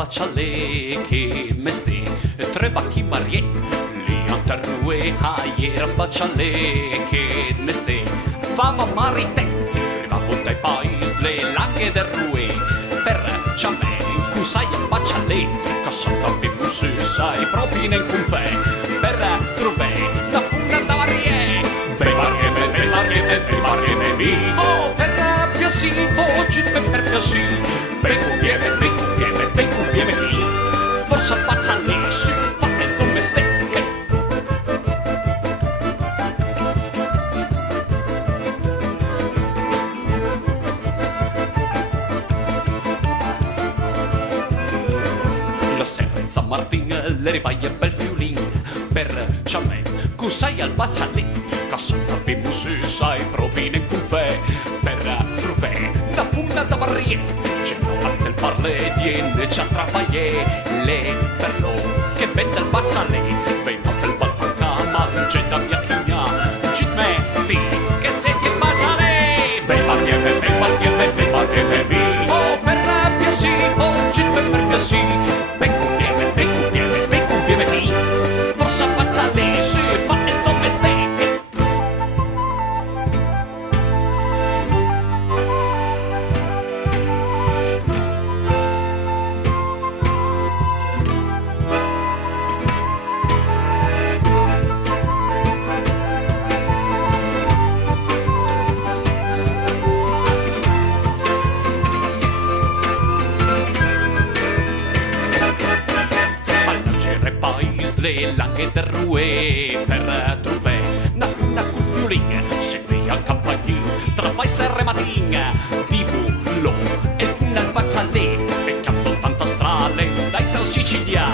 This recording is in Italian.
baciale che meste tre bacchi marie li anterrue aiera baciale che meste fava marite arrivavo dai pais le langhe del rue per ciamè cusai a baciale cassata bimus sai proprio in confè per trovè la funa da marie be mi oh per piacì oh citte per piacì be cumbieme chi forse baciale si fa il tuo mestiere. La sera San Martin le rivaglie bel fiulin per ciamè cusai al baciale cassata bimus sai proprio in confè per trovè la funa da barriè c'è davanti il parle diende c'ha travagliè le perlo che vende il baciale venga fel balcon cama c'è da mia chigna ci metti che sei che baciale be mi oh per rabbia sì oh ci per piacì be cumbieme chi forse baciale si fa il tuo mestiere. Le langhe del rue per trovè una cuffiolin segui al campagnin tra paese matin di bullo e una baciale e canto tanta strale dai tra Sicilia